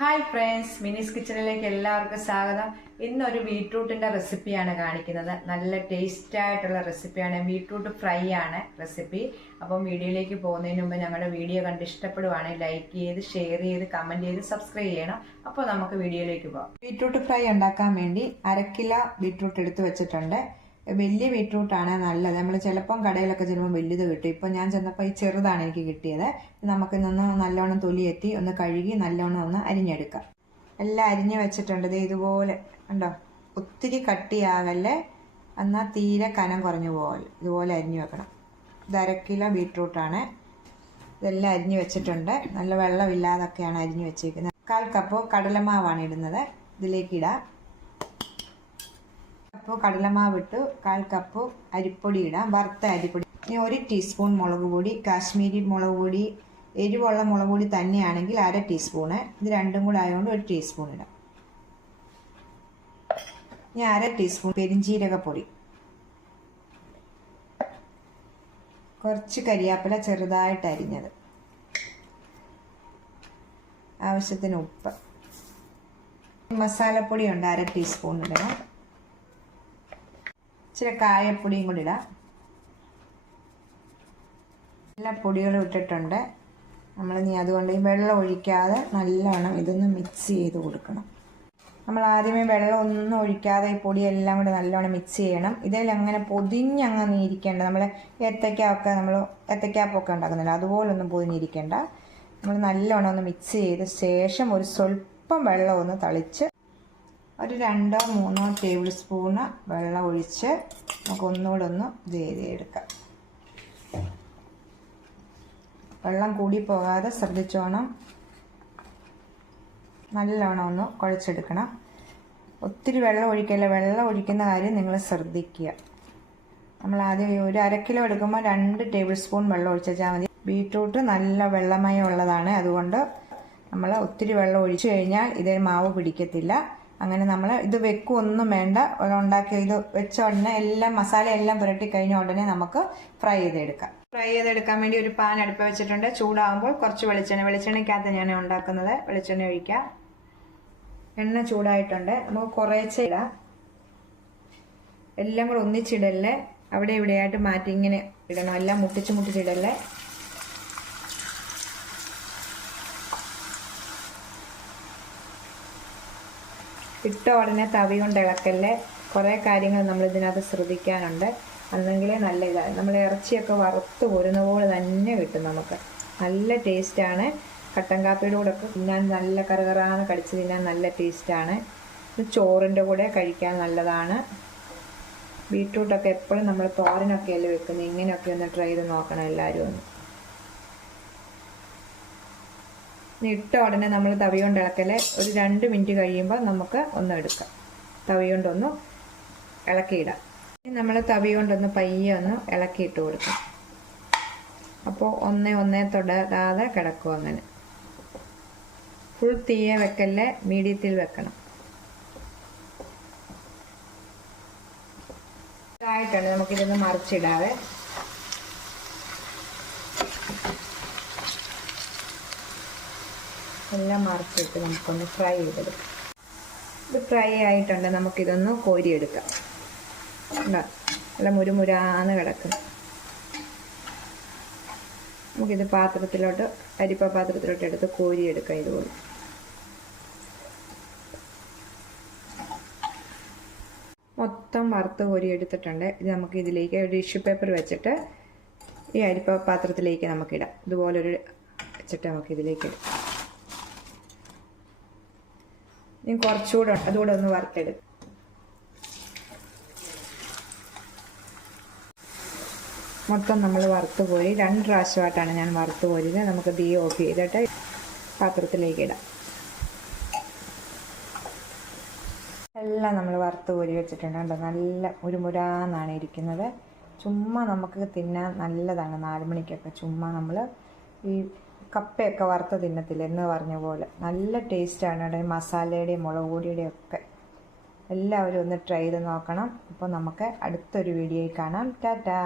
Hi friends മിനിസ് കിച്ചണിലേക്ക് എല്ലാവർക്കും സ്വാഗതം. ഇന്നൊരു ബീട്രൂട്ടിന്റെ റെസിപ്പിയാണ് കാണിക്കുന്നത്. നല്ല ടേസ്റ്റ് ആയിട്ടുള്ള റെസിപ്പിയാണ്. ബീട്രൂട്ട് ഫ്രൈ ആണ് റെസിപ്പി. അപ്പം വീഡിയോയിലേക്ക് പോകുന്നതിന് മുമ്പ് ഞങ്ങളുടെ വീഡിയോ കണ്ട് ഇഷ്ടപ്പെടുവാണെങ്കിൽ ലൈക്ക് ചെയ്ത് ഷെയർ ചെയ്ത് കമന്റ് ചെയ്ത് സബ്സ്ക്രൈബ് ചെയ്യണം. അപ്പോൾ നമുക്ക് വീഡിയോയിലേക്ക് പോകാം. ബീട്രൂട്ട് ഫ്രൈ ഉണ്ടാക്കാൻ വേണ്ടി അര ബീട്രൂട്ട് എടുത്ത് വെച്ചിട്ടുണ്ട്. വലിയ ബീട്രൂട്ടാണ് നല്ലത്. നമ്മൾ ചിലപ്പം കടയിലൊക്കെ ചെല്ലുമ്പോൾ വലുത് കിട്ടും. ഇപ്പം ഞാൻ ചെന്നപ്പോൾ ഈ ചെറുതാണ് എനിക്ക് കിട്ടിയത്. നമുക്ക് നിന്ന് നല്ലോണം തൊലിയെത്തി ഒന്ന് കഴുകി നല്ലോണം ഒന്ന് അരിഞ്ഞെടുക്കാം. എല്ലാം അരിഞ്ഞ് വെച്ചിട്ടുണ്ട്. ഇതുപോലെ ഉണ്ടോ ഒത്തിരി കട്ടിയാകല്ലേ? എന്നാൽ തീരെ കനം കുറഞ്ഞു പോലെ ഇതുപോലെ അരിഞ്ഞു വെക്കണം. ഇത് അര കിലോ ബീട്രൂട്ടാണ്. ഇതെല്ലാം അരിഞ്ഞു വെച്ചിട്ടുണ്ട്. നല്ല വെള്ളമില്ലാതൊക്കെയാണ് അരിഞ്ഞു വെച്ചിരിക്കുന്നത്. കാൽ കപ്പ് കടലമാവാണ് ഇടുന്നത്. ഇതിലേക്ക് ഇടാം. കപ്പ് കടലമാവ് ഇട്ട് കാൽ കപ്പ് അരിപ്പൊടി ഇടാം. വറുത്ത അരിപ്പൊടി. ഇനി ഒരു ടീസ്പൂൺ മുളക് പൊടി കാശ്മീരി മുളക് പൊടി എരിവുള്ള മുളക് പൊടി തന്നെയാണെങ്കിൽ അര ടീസ്പൂണ് ഇത് രണ്ടും കൂടെ ആയതുകൊണ്ട് ഒരു ടീസ്പൂൺ ഇടാം. ഇനി അര ടീസ്പൂൺ പെരിഞ്ചീരകപ്പൊടി. കുറച്ച് കരിയാപ്പില ചെറുതായിട്ട് അരിഞ്ഞത്. ആവശ്യത്തിന് ഉപ്പ്. മസാലപ്പൊടി ഉണ്ട് അര ടീസ്പൂൺ ഇടണം. ഇച്ചിരി കായപ്പൊടിയും കൂടി ഇടാം. എല്ലാ പൊടികളും ഇട്ടിട്ടുണ്ട്. നമ്മൾ ഇനി അതുകൊണ്ട് ഈ വെള്ളം ഒഴിക്കാതെ നല്ലവണ്ണം ഇതൊന്ന് മിക്സ് ചെയ്ത് കൊടുക്കണം. നമ്മൾ ആദ്യമേ വെള്ളം ഒന്നും ഒഴിക്കാതെ ഈ പൊടിയെല്ലാം കൂടി നല്ലോണം മിക്സ് ചെയ്യണം. ഇതിൽ അങ്ങനെ പൊതിഞ്ഞങ്ങ് നീരിക്കേണ്ട. നമ്മൾ ഏത്തയ്ക്കാപ്പൊക്കെ നമ്മൾ ഏത്തയ്ക്കാപ്പൊക്കെ ഉണ്ടാക്കുന്നില്ല അതുപോലൊന്നും പൊതിഞ്ഞിരിക്കേണ്ട. നമ്മൾ നല്ലോണം ഒന്ന് മിക്സ് ചെയ്ത ശേഷം ഒരു സ്വല്പം വെള്ളം ഒന്ന് തളിച്ച് ഒരു രണ്ടോ മൂന്നോ ടേബിൾ സ്പൂണ് വെള്ളം ഒഴിച്ച് നമുക്ക് ഒന്നുകൂടെ ഒന്ന് ഇത് വെള്ളം കൂടി പോകാതെ ശ്രദ്ധിച്ചോണം. നല്ലോണം ഒന്ന് കുഴച്ചെടുക്കണം. ഒത്തിരി വെള്ളം ഒഴിക്കല്ല വെള്ളം ഒഴിക്കുന്ന കാര്യം നിങ്ങൾ ശ്രദ്ധിക്കുക. നമ്മൾ ആദ്യം ഒരു അര കിലോ എടുക്കുമ്പോൾ രണ്ട് ടേബിൾ സ്പൂൺ വെള്ളം ഒഴിച്ചാൽ മതി. ബീട്രൂട്ട് നല്ല വെള്ളമയം ഉള്ളതാണ്. അതുകൊണ്ട് നമ്മൾ ഒത്തിരി വെള്ളം ഒഴിച്ചു കഴിഞ്ഞാൽ ഇതേ മാവ് പിടിക്കത്തില്ല. അങ്ങനെ നമ്മൾ ഇത് വെക്കുമൊന്നും വേണ്ട. ഉണ്ടാക്കി ഇത് വെച്ച ഉടനെ എല്ലാം മസാല എല്ലാം പുരട്ടി കഴിഞ്ഞ ഉടനെ നമുക്ക് ഫ്രൈ ചെയ്തെടുക്കാം. ഫ്രൈ ചെയ്തെടുക്കാൻ വേണ്ടി ഒരു പാൻ അടുപ്പ് വെച്ചിട്ടുണ്ട്. ചൂടാകുമ്പോൾ കുറച്ച് വെളിച്ചെണ്ണ വെളിച്ചെണ്ണയ്ക്കകത്ത് ഞാൻ ഉണ്ടാക്കുന്നത് വെളിച്ചെണ്ണ ഒഴിക്കാം എണ്ണ ചൂടായിട്ടുണ്ട്. നമുക്ക് കുറേശ്ശെ ഇടാം. എല്ലാം കൂടെ ഒന്നിച്ചിടല്ലേ? അവിടെ ഇവിടെയായിട്ട് മാറ്റി ഇങ്ങനെ ഇടണം. എല്ലാം മുട്ടിച്ച് മുട്ടിച്ചിടല്ലേ ഇട്ട ഉടനെ തവി കൊണ്ട് ഇളക്കല്ലേ കുറേ കാര്യങ്ങൾ നമ്മൾ ഇതിനകത്ത് ശ്രദ്ധിക്കാനുണ്ട്. അന്നെങ്കിലേ നല്ല ഇതാണ് നമ്മൾ ഇറച്ചിയൊക്കെ വറുത്ത് പോരുന്ന പോലെ തന്നെ കിട്ടും നമുക്ക്. നല്ല ടേസ്റ്റാണ് കട്ടൻ കാപ്പിയുടെ കൂടെ ഒക്കെ തിന്നാൻ നല്ല കറുകറാന്ന് കടിച്ച് തിന്നാൻ നല്ല ടേസ്റ്റാണ് ഇത് ചോറിന്റെ കൂടെ കഴിക്കാൻ നല്ലതാണ്. ബീട്രൂട്ടൊക്കെ എപ്പോഴും നമ്മൾ തോരനൊക്കെ അല്ലേ വെക്കുന്നത് ഇങ്ങനെയൊക്കെ ഒന്ന് ട്രൈ ചെയ്ത് നോക്കണം എല്ലാവരും ഒന്ന്. ഇട്ട ഉടനെ നമ്മൾ തവി കൊണ്ട് ഇളക്കൽ ഒരു രണ്ട് മിനിറ്റ് കഴിയുമ്പോൾ നമുക്ക് ഒന്ന് എടുക്കാം. തവി കൊണ്ടൊന്ന് ഇനി നമ്മൾ തവി കൊണ്ടൊന്ന് പയ്യെ ഒന്ന് ഇളക്കിയിട്ട് കൊടുക്കും. അപ്പോൾ ഒന്നേ ഒന്നേ തൊടാതെ കിടക്കും അങ്ങനെ. ഫുൾ തീയെ വെക്കല്ലേ? മീഡിയത്തിൽ വെക്കണം. ഇതായിട്ടുണ്ട് നമുക്കിതൊന്ന് മറിച്ചിടാവേ. എല്ലാം മറിച്ചിട്ട് നമുക്കൊന്ന് ഫ്രൈ ചെയ്തെടുക്കാം. ഇത് ഫ്രൈ ആയിട്ടുണ്ട്. നമുക്കിതൊന്ന് കോരിയെടുക്കാം. ഉണ്ടോ നല്ല മുരുമുരാന്ന് കിടക്കും നമുക്കിത് പാത്രത്തിലോട്ട് അരിപ്പ പാത്രത്തിലോട്ട് എടുത്ത് കോരിയെടുക്കാം ഇതുപോലെ. മൊത്തം വറുത്ത് കോരി എടുത്തിട്ടുണ്ട് ഇത് നമുക്ക് ഇതിലേക്ക് ഒരു ടിഷ്യൂ പേപ്പർ വെച്ചിട്ട് ഈ അരിപ്പ പാത്രത്തിലേക്ക് നമുക്കിടാം. ഇതുപോലൊരു വെച്ചിട്ട് നമുക്ക് ഇതിലേക്ക് ഇടാം ഇനി കുറച്ചുകൂടെ അതുകൂടെ ഒന്ന് വറുത്തെടുക്കും മൊത്തം നമ്മൾ വറുത്ത് പോയി. രണ്ട് പ്രാവശ്യമായിട്ടാണ് ഞാൻ വറുത്ത് പോയത് നമുക്ക് തീ ഓഫ് ചെയ്തിട്ട് പാത്രത്തിലേക്ക് ഇടാം. എല്ലാം നമ്മൾ വറുത്ത് കോരി വെച്ചിട്ടുണ്ട് കേട്ടോ നല്ല ഉരുമുരാന്നാണ് ഇരിക്കുന്നത്. ചുമ്മാ നമുക്ക് തിന്നാൻ നല്ലതാണ്. നാല് മണിക്കൊക്കെ ചുമ്മാ നമ്മൾ ഈ കപ്പയൊക്കെ വറുത്ത് തിന്നത്തില്ല എന്ന് പറഞ്ഞ പോലെ. നല്ല ടേസ്റ്റാണ് ഇവിടെ മസാലയുടെയും മുളക് പൊടിയുടെയും ഒക്കെ. എല്ലാവരും ഒന്ന് ട്രൈ ചെയ്ത് നോക്കണം. അപ്പോൾ നമുക്ക് അടുത്തൊരു വീഡിയോയിൽ കാണാം. ടാറ്റാ.